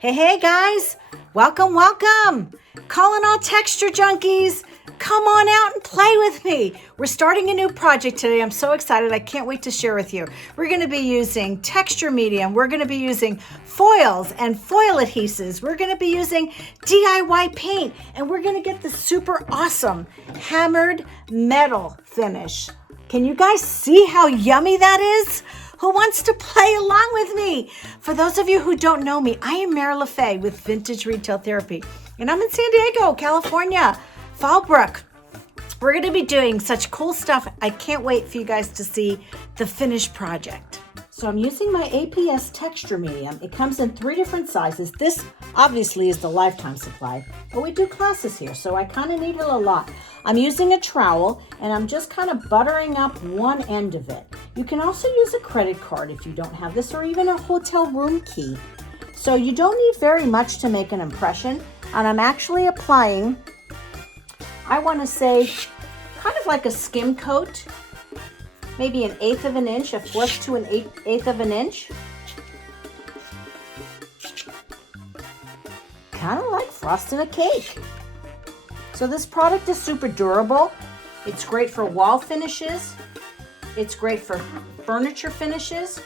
Hey guys, welcome. Calling all texture junkies. Come on out and play with me. We're starting a new project today. I'm so excited. I can't wait to share with you. We're going to be using texture medium. We're going to be using foils and foil adhesives. We're going to be using DIY paint, and we're going to get the super awesome hammered metal finish. Can you guys see how yummy that is? Who wants to play along with me? For those of you who don't know me, I am Mary LaFay with Vintage Retail Therapy, and I'm in San Diego, California, Fallbrook. We're going to be doing such cool stuff. I can't wait for you guys to see the finished project. So I'm using my APS texture medium. It comes in 3 different sizes. This obviously is the lifetime supply, but we do classes here, so I kind of need it a lot. I'm using a trowel, and I'm just kind of buttering up one end of it. You can also use a credit card if you don't have this, or even a hotel room key. So you don't need very much to make an impression, and I'm actually applying, I want to say, kind of like a skim coat, maybe 1/8 of an inch, 1/4 to 1/8 of an inch. Kind of like frosting a cake. So this product is super durable. It's great for wall finishes. It's great for furniture finishes.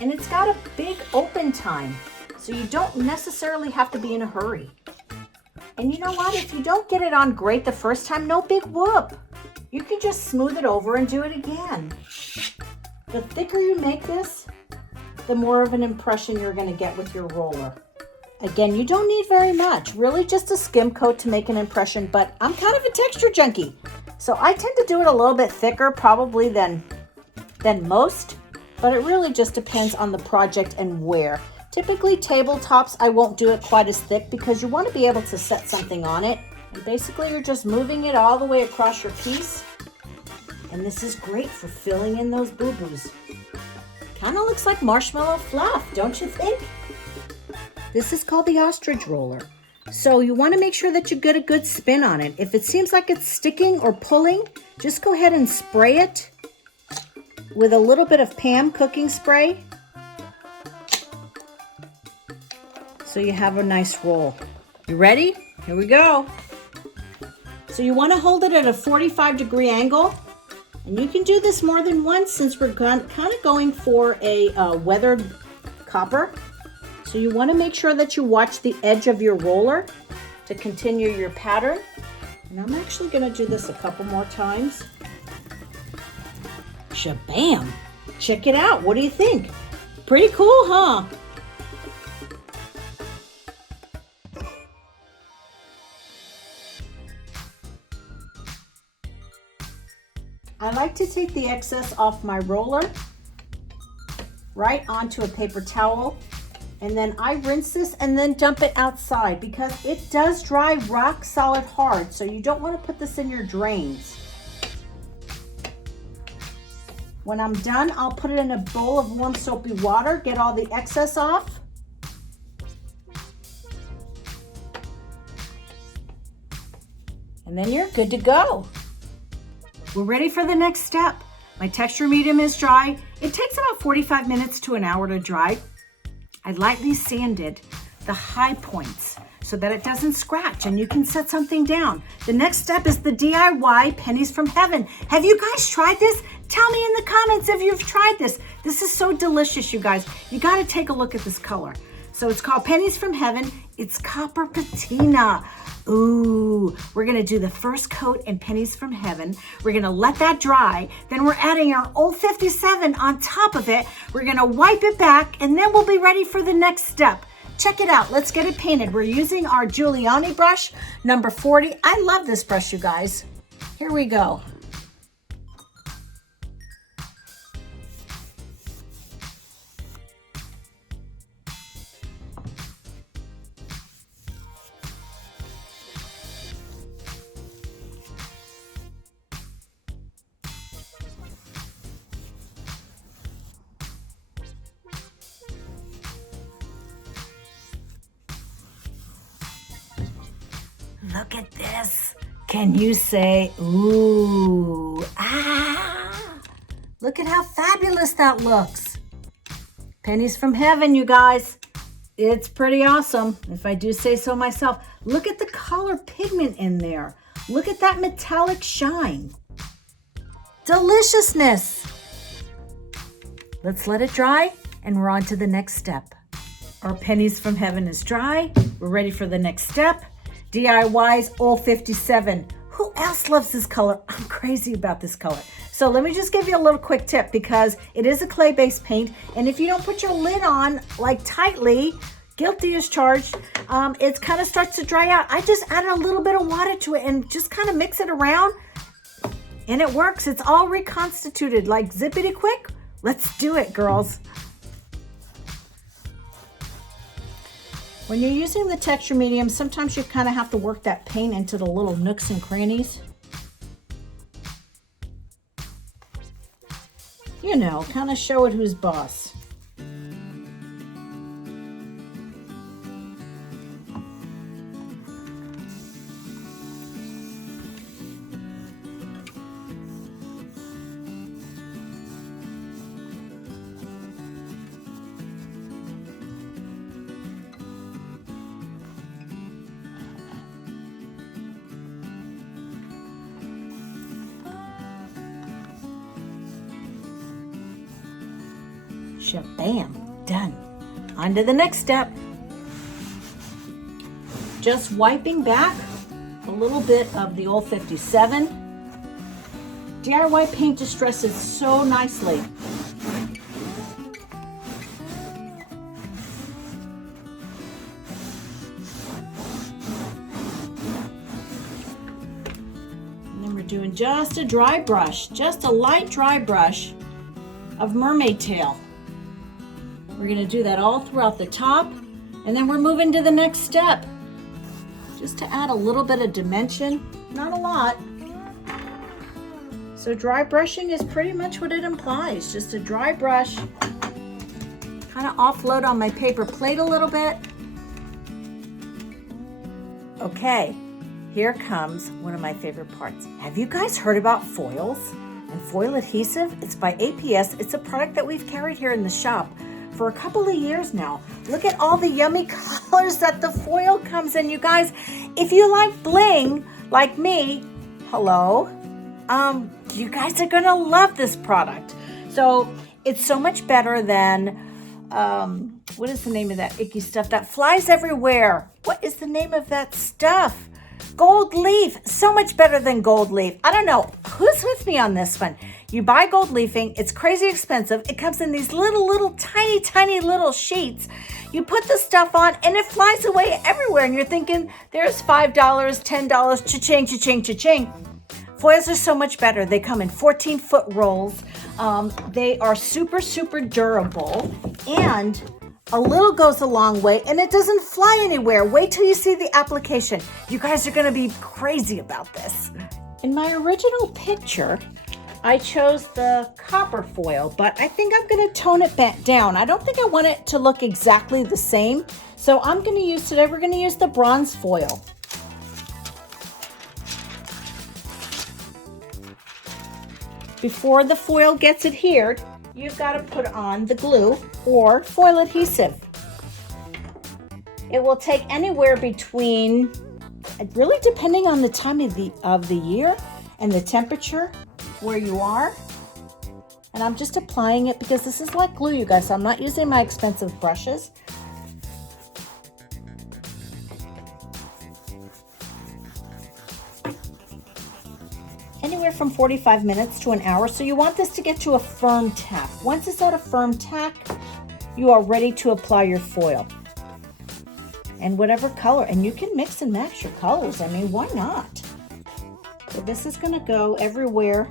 And it's got a big open time, so you don't necessarily have to be in a hurry. And you know what? If you don't get it on great the first time, no big whoop. You can just smooth it over and do it again. The thicker you make this, the more of an impression you're going to get with your roller. Again, you don't need very much, really just a skim coat to make an impression, but I'm kind of a texture junkie. So I tend to do it a little bit thicker probably than most, but it really just depends on the project and where. Typically tabletops, I won't do it quite as thick because you want to be able to set something on it. And basically you're just moving it all the way across your piece. And this is great for filling in those boo-boos. Kind of looks like marshmallow fluff, don't you think? This is called the ostrich roller. So you want to make sure that you get a good spin on it. If it seems like it's sticking or pulling, just go ahead and spray it with a little bit of Pam cooking spray. So you have a nice roll. You ready? Here we go. So you want to hold it at a 45-degree angle. And you can do this more than once since we're kind of going for a weathered copper. So you want to make sure that you watch the edge of your roller to continue your pattern. And I'm actually going to do this a couple more times. Shabam! Check it out. What do you think? Pretty cool, huh? I like to take the excess off my roller right onto a paper towel. And then I rinse this and then dump it outside because it does dry rock solid hard. So you don't want to put this in your drains. When I'm done, I'll put it in a bowl of warm soapy water, get all the excess off. And then you're good to go. We're ready for the next step. My texture medium is dry. It takes about 45 minutes to an hour to dry. I lightly sanded the high points so that it doesn't scratch and you can set something down. The next step is the DIY pennies from heaven. Have you guys tried this? Tell me in the comments if you've tried this. This is so delicious, you guys. You got to take a look at this color. So it's called Pennies from Heaven. It's copper patina. Ooh, we're gonna do the first coat in Pennies from Heaven. We're gonna let that dry. Then we're adding our old 57 on top of it. We're gonna wipe it back and then we'll be ready for the next step. Check it out, let's get it painted. We're using our Giuliani brush, number 40. I love this brush, you guys. Here we go. Look at this. Can you say, ooh, ah? Look at how fabulous that looks. Pennies from heaven, you guys. It's pretty awesome, if I do say so myself. Look at the color pigment in there. Look at that metallic shine. Deliciousness. Let's let it dry and we're on to the next step. Our pennies from heaven is dry. We're ready for the next step. DIY's All 57. Who else loves this color? I'm crazy about this color. So let me just give you a little quick tip because it is a clay-based paint. And if you don't put your lid on like tightly, guilty as charged, it kind of starts to dry out. I just added a little bit of water to it and just kind of mix it around and it works. It's all reconstituted like zippity quick. Let's do it, girls. When you're using the texture medium, sometimes you kind of have to work that paint into the little nooks and crannies. You know, kind of show it who's boss. Shabam, done. On to the next step. Just wiping back a little bit of the old 57. DIY paint distresses so nicely. And then we're doing just a dry brush, just a light dry brush of mermaid tail. We're going to do that all throughout the top, and then we're moving to the next step. Just to add a little bit of dimension, not a lot. So dry brushing is pretty much what it implies. Just a dry brush, kind of offload on my paper plate a little bit. Okay, here comes one of my favorite parts. Have you guys heard about foils and foil adhesive? It's by APS. It's a product that we've carried here in the shop for a couple of years now. Look at all the yummy colors that the foil comes in, you guys. If you like bling like me, hello, you guys are gonna love this product. So it's so much better than, what is the name of that icky stuff that flies everywhere? What is the name of that stuff? Gold leaf, so much better than gold leaf. I don't know, who's with me on this one? You buy gold leafing, it's crazy expensive. It comes in these little, tiny little sheets. You put the stuff on and it flies away everywhere. And you're thinking, there's $5, $10, cha-ching, cha-ching, cha-ching. Foils are so much better. They come in 14-foot rolls. They are super, super durable. And a little goes a long way and it doesn't fly anywhere. Wait till you see the application. You guys are gonna be crazy about this. In my original picture, I chose the copper foil, but I think I'm gonna tone it back down. I don't think I want it to look exactly the same. So I'm gonna use, today we're gonna use the bronze foil. Before the foil gets adhered, you've gotta put on the glue or foil adhesive. It will take anywhere between, really depending on the time of the year and the temperature where you are. And I'm just applying it because this is like glue, you guys. So I'm not using my expensive brushes. Anywhere from 45 minutes to an hour. So you want this to get to a firm tack. Once it's at a firm tack, you are ready to apply your foil. And whatever color, and you can mix and match your colors. I mean, why not? So this is gonna go everywhere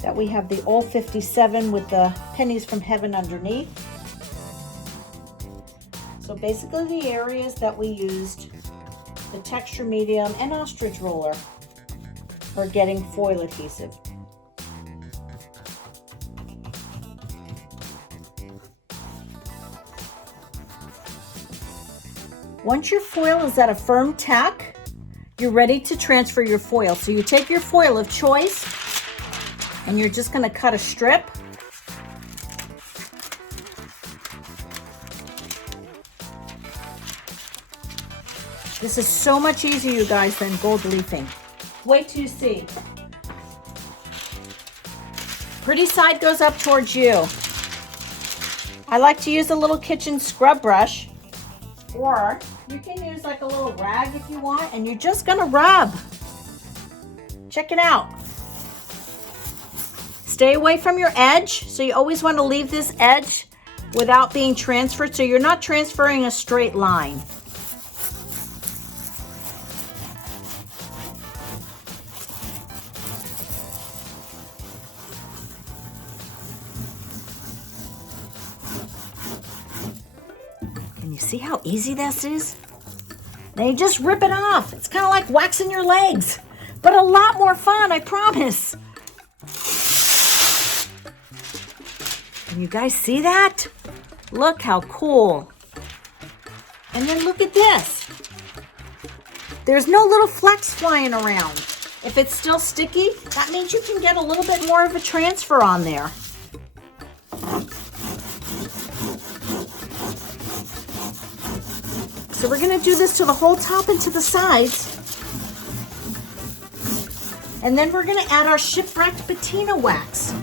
that we have the old 57 with the pennies from heaven underneath. So basically the areas that we used the texture medium and ostrich roller for getting foil adhesive. Once your foil is at a firm tack, you're ready to transfer your foil. So you take your foil of choice and you're just gonna cut a strip. This is so much easier, you guys, than gold leafing. Wait till you see. Pretty side goes up towards you. I like to use a little kitchen scrub brush, or you can use like a little rag if you want, and you're just gonna rub. Check it out. Stay away from your edge, so you always want to leave this edge without being transferred, so you're not transferring a straight line. Can you see how easy this is? Now you just rip it off. It's kind of like waxing your legs, but a lot more fun, I promise. Can you guys see that? Look how cool. And then look at this. There's no little flecks flying around. If it's still sticky, that means you can get a little bit more of a transfer on there. So we're gonna do this to the whole top and to the sides. And then we're gonna add our shipwrecked patina wax.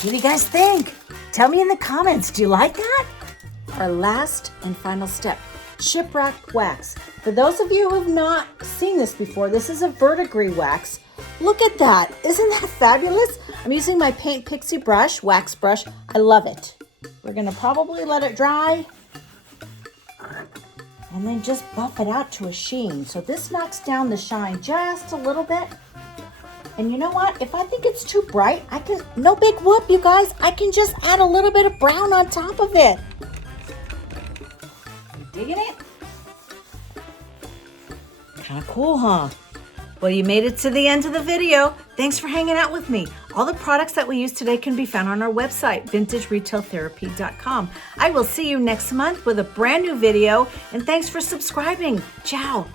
What do you guys think? Tell me in the comments, do you like that? Our last and final step, shipwreck wax. For those of you who have not seen this before, this is a verdigris wax. Look at that, isn't that fabulous? I'm using my Paint Pixie brush, wax brush. I love it. We're gonna probably let it dry and then just buff it out to a sheen. So this knocks down the shine just a little bit. And you know what? If I think it's too bright, I can, no big whoop, you guys. I can just add a little bit of brown on top of it. You digging it? Kind of cool, huh? Well, you made it to the end of the video. Thanks for hanging out with me. All the products that we use today can be found on our website, vintageretailtherapy.com. I will see you next month with a brand new video, and thanks for subscribing. Ciao.